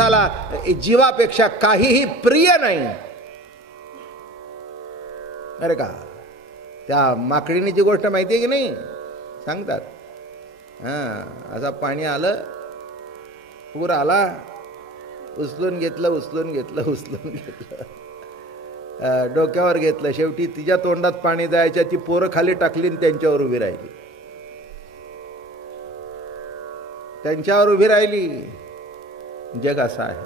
माणसाला जीवापेक्षा काहीही प्रिय नाही. अरे का त्या माकडीनीची गोष्ट माहिती आहे की नाही? सांगतात. असा पाणी आलं, पूर आला, उचलून घेतलं, डोक्यावर घेतलं. शेवटी तिच्या तोंडात पाणी जायच्या, ती पोरं खाली टाकली आणि त्यांच्यावर उभी राहिली. जग असं आहे.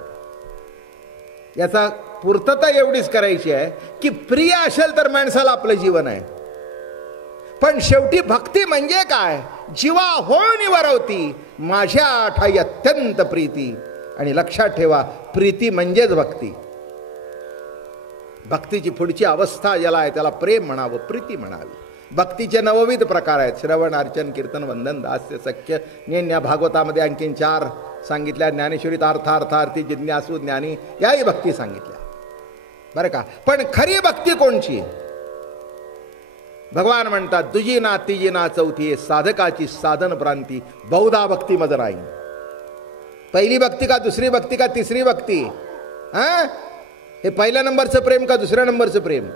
याचा पूर्तता एवढीच करायची आहे की प्रिय असेल तर माणसाला आपलं जीवन आहे. पण शेवटी भक्ती म्हणजे काय? जीवा होऊन वरवती माझ्या ठाई अत्यंत प्रीती. आणि लक्षात ठेवा, प्रीती म्हणजेच भक्ती. भक्तीची पुढची अवस्था ज्याला आहे त्याला प्रेम म्हणावं, प्रीती म्हणावी. भक्तीचे नवविध प्रकार आहेत. श्रवण, अर्चन, कीर्तन, वंदन, दास्य, सख्य, ज्ञान. भागवतामध्ये आणखीन 4 सांगितल्या. ज्ञानेश्वरीत अर्थार्थी, जिज्ञासू, ज्ञानी, याही भक्ती सांगितल्या बरं का. पण खरी भक्ती कोणची? भगवान म्हणतात, दुजी ना तिजी ना चौथी साधकाची साधन भ्रांती, बहुधा भक्ती मज नाही. पहिली भक्ती का दुसरी भक्ती का तिसरी भक्ती? हे पहिल्या नंबरचं प्रेम का दुसऱ्या नंबरचं प्रेम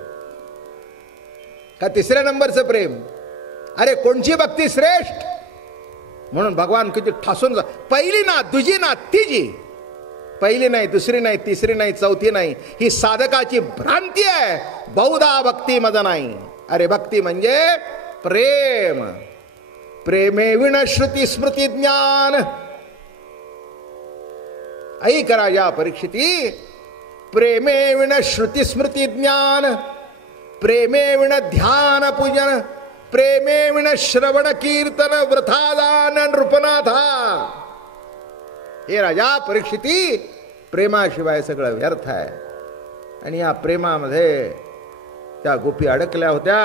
का तिसऱ्या नंबरचं प्रेम? अरे कोणची भक्ती श्रेष्ठ? म्हणून भगवान किती ठासून, पहिली ना दुजी ना तिजी, पहिली नाही, दुसरी नाही, तिसरी नाही, चौथी नाही, ही साधकाची भ्रांती आहे. बहुधा भक्ती मज नाही. अरे भक्ती म्हणजे प्रेम. प्रेमे विण श्रुती स्मृती ज्ञान. ऐक राजा परीक्षिती, प्रेमे विण श्रुती स्मृती ज्ञान, प्रेमे विण ध्यान पूजन, प्रेमे विण श्रवण कीर्तन वृथा दान नृपनाथा. हे राजा परीक्षिती, प्रेमाशिवाय सगळं व्यर्थ आहे. आणि या प्रेमामध्ये त्या गोपी अडकल्या होत्या.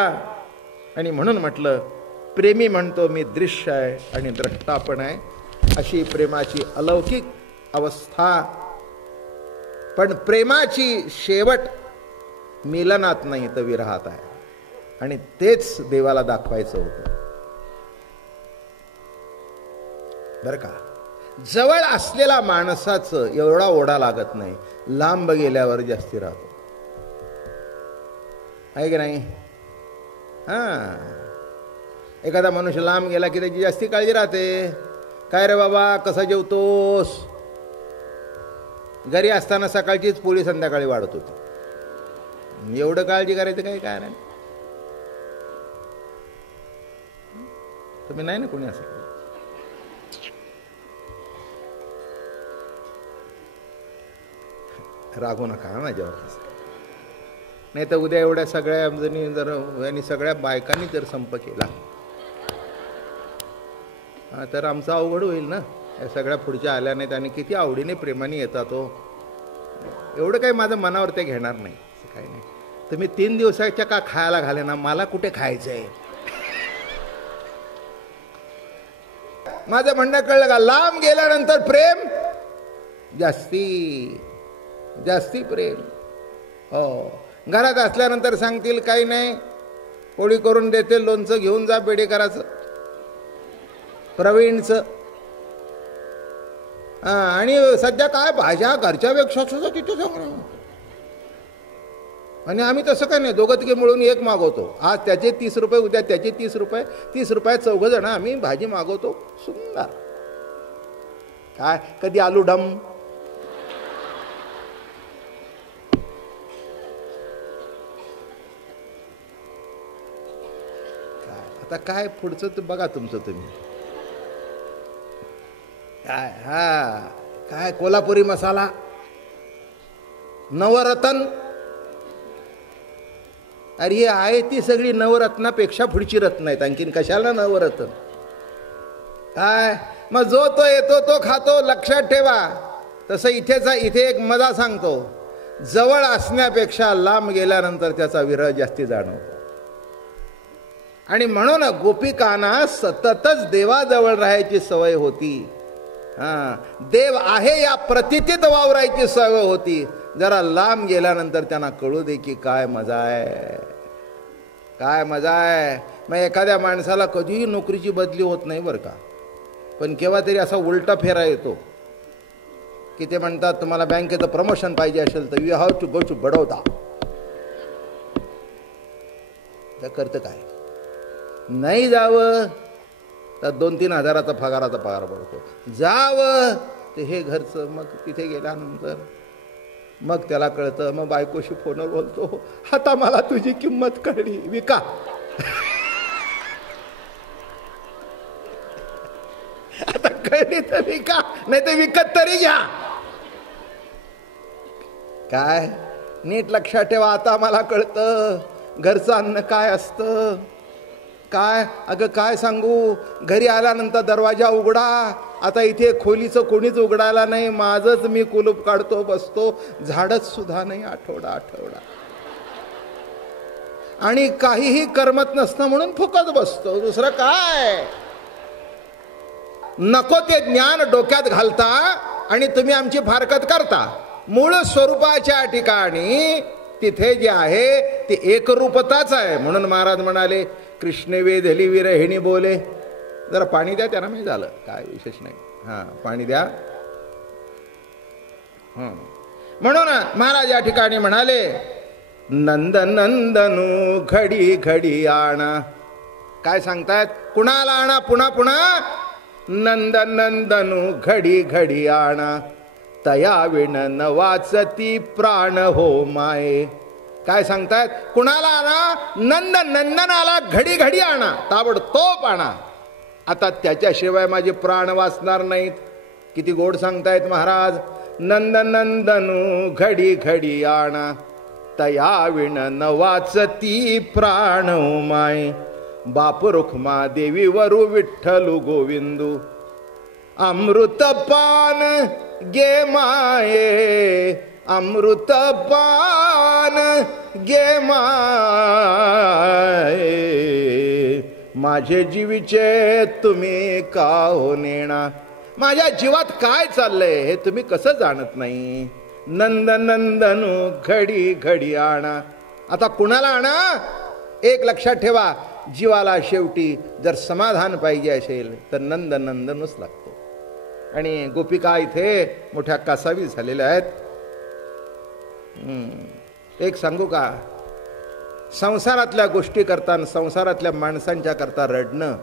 आणि म्हणून म्हटलं, प्रेमी म्हणतो मी दृश्य आहे आणि द्रष्टा पण आहे. अशी प्रेमाची अलौकिक अवस्था. पण प्रेमाची शेवट मिलनात नाही तर विरहात आहे. आणि तेच देवाला दाखवायचं होतं बरं का. जवळ असलेला माणसाचं एवढा ओढा लागत नाही, लांब गेल्यावर जास्ती राहतो, आहे की नाही? एखादा मनुष्य लांब गेला की त्याची जास्ती काळजी राहते. काय रे बाबा, कसा जेवतोस? घरी असताना सकाळचीच पोळी संध्याकाळी वाढत होती. एवढं काळजी करायचं काही कारण? तुम्ही नाही ना कोणी असं? रागू नका माझ्यावर. नाही तर उद्या एवढ्या सगळ्या जणी जर आणि सगळ्या बायकांनी जर संप केला तर आमचं अवघड होईल ना. या सगळ्या पुढच्या आल्या नाहीत आणि किती आवडीने प्रेमाने येतात हो. एवढं काही माझं मनावर ते घेणार नाही, असं काही नाही. तुम्ही 3 दिवसाच्या का खायला घाले ना, मला कुठे खायचंय? माझं म्हणणं कळलं का? लांब गेल्यानंतर प्रेम जास्ती प्रेम. हो, घरात असल्यानंतर सांगतील काही नाही, पोळी करून देते, लोणचं घेऊन जा बेडेकराचं, प्रवीणचं. आणि सध्या काय भाज्या घरच्यापेक्षा सुद्धा तिथे सांगणार. आणि आम्ही तसं काय नाही, दोघं तिघे मिळून एक मागवतो. आज त्याचे 30 रुपये, उद्या त्याचे 30 रुपये, 30 रुपयात 4 जण आम्ही भाजी मागवतो. सुंदर. काय कधी आलू डम, आता काय पुढचं तर बघा तुमचं तुम्ही. काय काय कोल्हापुरी मसाला, नवरत्न. अरे ही आहे ती सगळी नवरत्नापेक्षा पुढची रत्न आहेत. आणखीन कशाला नवरत्न? काय मग जो तो येतो तो खातो. लक्षात ठेवा. तसं इथे एक मजा सांगतो. जवळ असण्यापेक्षा लांब गेल्यानंतर त्याचा विरह जास्ती जाणवतो. आणि म्हणून गोपिकांना सततच देवाजवळ राहायची सवय होती. देव आहे या प्रतीतीत वावरायची सवय होती. जरा लांब गेल्यानंतर त्यांना कळू दे की काय मजा आहे, काय मजा आहे. मग एखाद्या माणसाला कधीही नोकरीची बदली होत नाही बरं का, पण केव्हा तरी असा उलटा फेरा येतो. की ते म्हणतात तुम्हाला बँकेचं प्रमोशन पाहिजे असेल तर you have to go to Baroda. तर करतं काय? नाही जावं तर 2-3 हजाराचा पगार पडतो. जावं ते हे घरचं. मग तिथे गेल्यानंतर मग त्याला कळतं. मग बायकोशी फोनवर बोलतो, आता मला तुझी किंमत कळली, विका. आता कळली तर विका, नाही तर विकत तरी घ्या. काय नीट लक्षात ठेवा. आता मला कळतं घरचं अन्न काय असतं. काय अगं काय सांगू, घरी आल्यानंतर दरवाजा उघडा, आता इथे खोलीचं कोणीच उघडायला नाही, माझंच मी कुलूप काढतो बसतो, झाडच सुद्धा नाही आठवडा. आणि काहीही करमत नसतं म्हणून फुकत बसतो. दुसरं काय? नको ते ज्ञान डोक्यात घालता आणि तुम्ही आमची फारकत करता. मूळ स्वरूपाच्या ठिकाणी तिथे जे आहे ते एकरूपताच आहे. म्हणून महाराज म्हणाले कृष्ण वेधली विरहिणी बोले. जरा पाणी द्या त्यांना. मी झालं काय विशेष नाही. पाणी द्या. म्हणून महाराज या ठिकाणी म्हणाले नंदनंदनू घडी घडी आणा. काय सांगतायत? कुणाला आणा? पुन्हा नंदनंदनू घडी घडी आणा, तया विण न वाचती प्राण हो माये. काय सांगतायत? कुणाला आणा? नंदनाला घडी घडी आणा, ताबडतोब आणा. आता त्याच्याशिवाय माझे प्राण वाचणार नाहीत. किती गोड सांगतायत महाराज. नंदनंदनू घडी घडी आणा, तया विण न वाचती प्राण हो माये. बाप रुक्मा देवी वरु विठ्ठलू गोविंदू, अमृतपान गे माये, अमृतपान गे माये. माझे जीवीचे तुम्ही का हो नेणा. माझ्या जीवात काय चाललंय हे तुम्ही कसं जाणत नाही. नंदनंदनू घडी घडी आणा. आता कुणाला आणा? एक लक्षात ठेवा, जीवाला शेवटी जर समाधान पाहिजे असेल तर नंदनंदनच लागतो. आणि गोपिका इथे मोठ्या कासावी झालेल्या आहेत. एक सांगू का, संसारातल्या गोष्टी करता, संसारातल्या माणसांच्या करता रडणं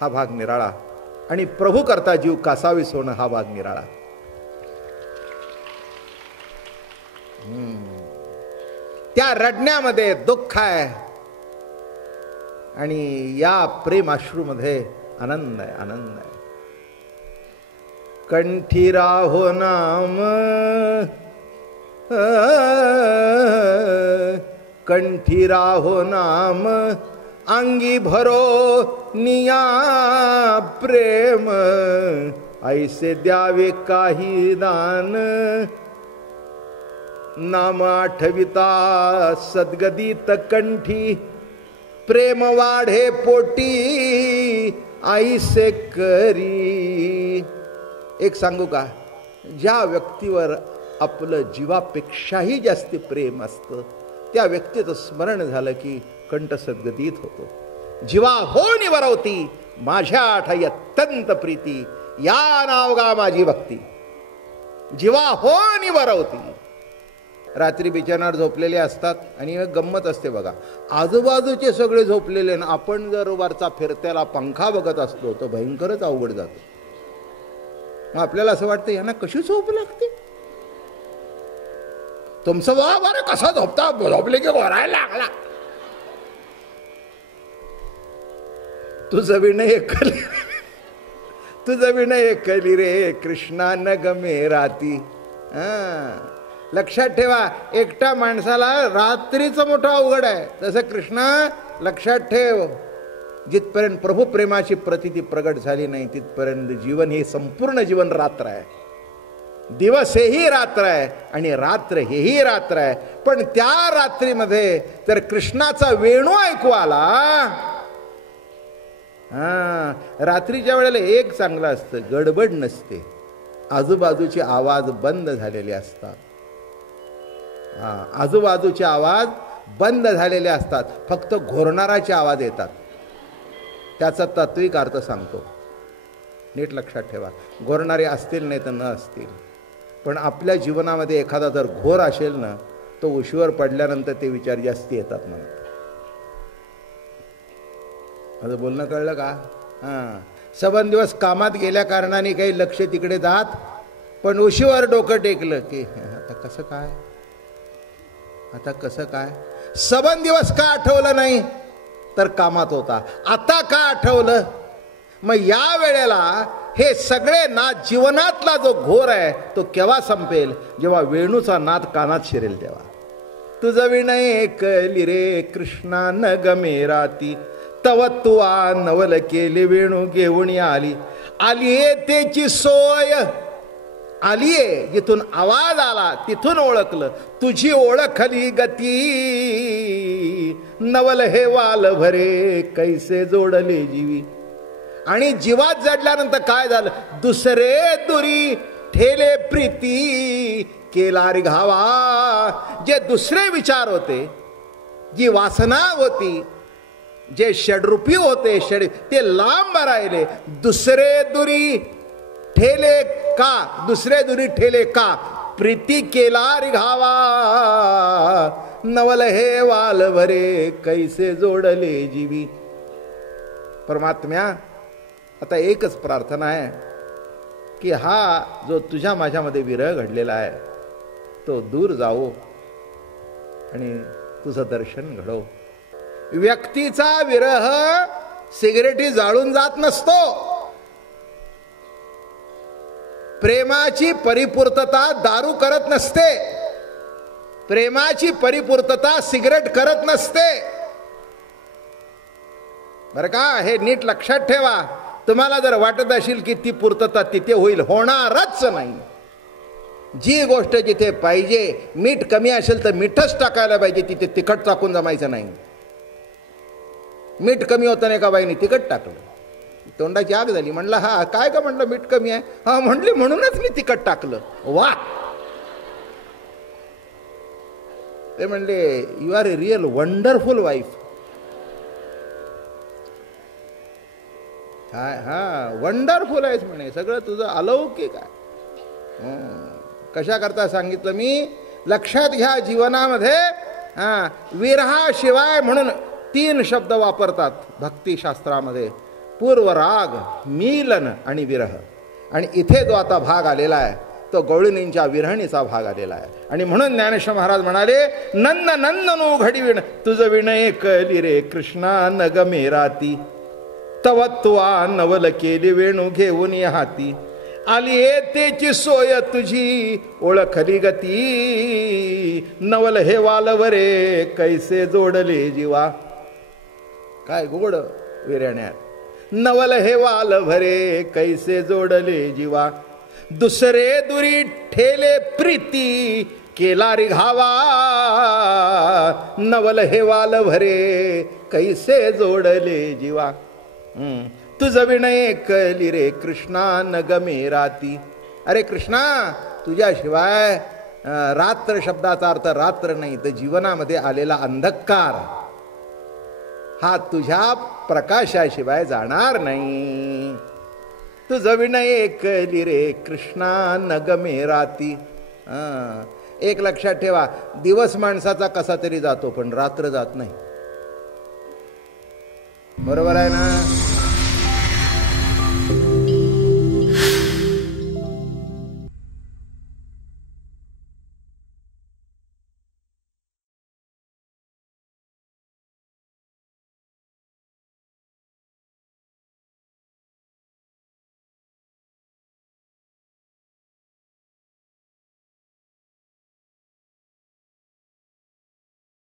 हा भाग निराळा, आणि प्रभू करता जीव कासावीस होणं हा भाग निराळा. त्या रडण्यामध्ये दुःख आहे आणि या प्रेमाश्रूमध्ये आनंद आहे, आनंद आहे. कंठी राहो नाम, कंठी राहो नाम, अंगी भरो निया प्रेम, ऐसे द्यावे काही दान, नाम आठविता सद्गदित कंठी, प्रेम वाढे पोटी ऐसे करी. एक सांगू का, ज्या व्यक्तीवर आपलं जीवापेक्षाही जास्त प्रेम असतं त्या व्यक्तीचं स्मरण झालं की कंठ सद्गदित होतो. जीवा हो निवरवती माझ्या आठई अत्यंत प्रीती, या नावगा माझी भक्ती. जीवा हो निवरवती. रात्री बिछाण्यावर झोपलेले असतात आणि गंमत असते बघा, आजूबाजूचे सगळे झोपलेले ना, आपण जर वरचा फिरत्याला पंखा बघत असलो तर भयंकरच अवघड जातो. मग आपल्याला असं वाटतं यांना कशी झोप लागते. तुमचं वा बरं कसं झोपता, झोपले की घोरायला लागला. तुझं विनय कली, तुझं विनय कली रे कृष्णा न गमे राती. लक्षात ठेवा, एकट्या माणसाला रात्रीचं मोठं अवघड आहे. तसं कृष्णा लक्षात ठेव, जिथपर्यंत प्रभू प्रेमाची प्रतिती प्रगट झाली नाही तिथपर्यंत जीवन हे संपूर्ण जीवन रात्र आहे. दिवस हेही रात्र आहे आणि रात्र हेही रात्र आहे. पण त्या रात्रीमध्ये तर कृष्णाचा वेणू ऐकू आला. रात्रीच्या वेळेला एक चांगलं असतं, गडबड नसते, आजूबाजूचे आवाज बंद झालेले असतात. आजूबाजूचे आवाज बंद झालेले असतात, फक्त घोरणाराचे आवाज येतात. त्याचा तात्विक अर्थ सांगतो. नीट लक्षात ठेवा. घोरणारे असतील नाही तर न असतील, पण आपल्या जीवनामध्ये एखादा जर घोर असेल ना, तो उशीवर पडल्यानंतर ते विचार जास्ती येतात मला. माझं बोलणं कळलं का? हां, सबंध दिवस कामात गेल्या कारणाने काही लक्ष तिकडे जात, पण उशीवर डोकं टेकलं की आता कसं काय, आता कसं काय. सबंध दिवस का आठवलं नाही, तर कामात होता. आता का आठवलं? मग या वेळेला हे सगळे नाद, जीवनातला जो घोर आहे तो केव्हा संपेल? जेव्हा वेणूचा नाद कानात शिरेल तेव्हा. तुझं विनय ऐकली रे कृष्णा न गमे राती, तव तू नवल केली वेणू घेऊन आली. आलीये त्याची सोय, आलीये जिथून आवाज आला तिथून ओळखलं, तुझी ओळखली गती. नवल हे वाल भरे कैसे जोडले जीवी. आणि जीवात जडल्यानंतर काय झालं? दुसरे दुरी ठेले प्रीती केला रिघावा. जे दुसरे विचार होते, जी वासना होती, जे षड्रूपी होते, ते लांब राहिले. दुसरे दुरी ठेले का? दुसरे दुरी ठेले का? प्रीती केला रिघावा. नवल हे वाल भरे कैसे जोडले जीवी. परमात्म्या, आता एकच प्रार्थना आहे की हा जो तुझ्या माझ्यामध्ये विरह घडलेला आहे तो दूर जावो आणि तुझं दर्शन घडव. व्यक्तीचा विरह सिगरेटी जाळून जात नसतो. प्रेमाची परिपूर्तता दारू करत नसते. प्रेमाची परिपूर्तता सिगरेट करत नसते. बरं का? हे नीट लक्षात ठेवा. तुम्हाला जर वाटत असेल की ती पूर्तता तिथे होईल, होणारच नाही. जी गोष्ट जिथे पाहिजे, मीठ कमी असेल तर मीठच टाकायला पाहिजे, तिथे तिखट टाकून जमायचं नाही. मीठ कमी होतं नाही का बाईने तिखट टाकलं, तोंडाची आग झाली. म्हणलं हा काय का? म्हणलं मीठ कमी आहे. हा म्हणली म्हणूनच मी तिखट टाकलं. वा. ते म्हणले you are a real wonderful wife. हा हा वंडरफुल आहेस म्हणे, सगळं तुझं अलौकिक आहे. कशा करता सांगितलं मी? लक्षात घ्या, जीवनामध्ये विरहाशिवाय म्हणून 3 शब्द वापरतात भक्तिशास्त्रामध्ये: पूर्वराग, मीलन आणि विरह. आणि इथे जो आता भाग आलेला आहे तो गवळणींच्या विरहणीचा भाग आलेला आहे. आणि म्हणून ज्ञानेश्वर महाराज म्हणाले, नन्न नंदनो घडविण तुझ विणय कली रे कृष्णा नगमे राती. तवत्वा नवल केली वेणू घेऊन हाती. आली येतेची सोय तुझी ओळखली गती. नवल हे वालवरे कैसे जोडले जीवा. काय गोड विरण्यात. नवल हे वाल भरे कैसे जोडले जीवा. दुसरे दुरी ठेले प्रीती केला रिघावा. नवल हे वाल भरे कैसे जोडले जीवा. तुझ विनय कली रे कृष्णा नगमे राती. अरे कृष्णा, तुझ्याशिवाय रात्र शब्दाचा अर्थ रात्र नाही तर जीवनामध्ये आलेला अंधकार हा तुझ्या प्रकाशाशिवाय जाणार नाही. तुझ विनय कली रे कृष्णा नगमे राती. एक लक्षात ठेवा, दिवस माणसाचा कसा तरी जातो पण रात्र जात नाही. बरोबर आहे ना?